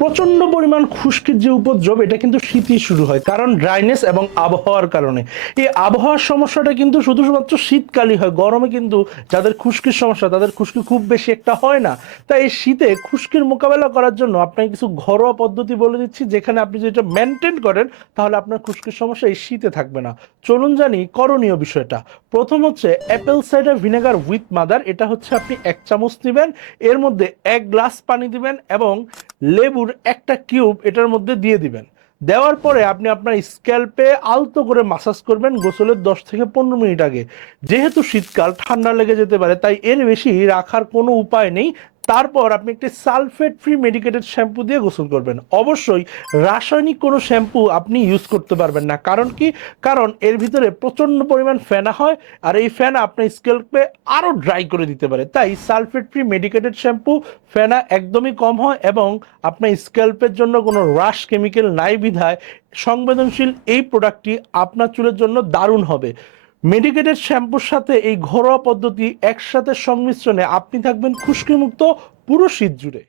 প্রচন্ড পরিমাণ খুশকির যে উপদ্রব এটা কিন্তু শীতই শুরু হয়, কারণ ড্রাইনেস এবং আবহাওয়ার কারণে। এই আবহাওয়ার সমস্যাটা কিন্তু শুধুমাত্র শীতকালই হয়, গরমে কিন্তু যাদের খুশকির সমস্যা তাদের খুশকি খুব বেশি একটা হয় না। তাই এই শীতে খুশকির মোকাবেলা করার জন্য আপনাকে কিছু ঘরোয়া পদ্ধতি বলে দিচ্ছি, যেখানে আপনি যেটা মেনটেন করেন তাহলে আপনার খুশকির সমস্যা এই শীতে থাকবে না। চলুন জানি করণীয় বিষয়টা। প্রথম হচ্ছে apple cider vinegar with mother. এটা হচ্ছে আপনি 1 চামচ নেবেন, এর মধ্যে 1 গ্লাস পানি দিবেন এবং লেবুর একটা কিউব এটার মধ্যে দিয়ে দিবেন। দেওয়ার পরে আপনি আপনার স্ক্যাল্পে আলতো করে মাসাজ করবেন গোসলের 10 থেকে 15 মিনিট আগে। যেহেতু শীতকাল ঠান্ডা লেগে যেতে পারে, তাই এর বেশি রাখার কোনো উপায় নেই। তারপর আপনি একটি সালফেট ফ্রি মেডিকেটেড শ্যাম্পু দিয়ে গোসল করবেন। অবশ্যই রাসায়নিক কোনো শ্যাম্পু আপনি ইউজ করতে পারবেন না। কারণ কি? কারণ এর ভিতরে প্রচন্ড পরিমাণ ফেনা হয়, আর এই ফেনা আপনার স্ক্যাল্পে আরো ড্রাই করে দিতে পারে। তাই সালফেট ফ্রি মেডিকেটেড শ্যাম্পু, ফেনা একদমই কম হয় এবং আপনার স্ক্যাল্পের জন্য কোনো রাশ কেমিক্যাল নাই বিধায় সংবেদনশীল এই প্রোডাক্টটি আপনার চুলের জন্য দারুণ হবে। মেডিকেটেড শ্যাম্পুর সাথে এই ঘরোয়া পদ্ধতি একসাথে সংমিশ্রণে আপনি থাকবেন খুশকিমুক্ত পুরো শীত জুড়ে।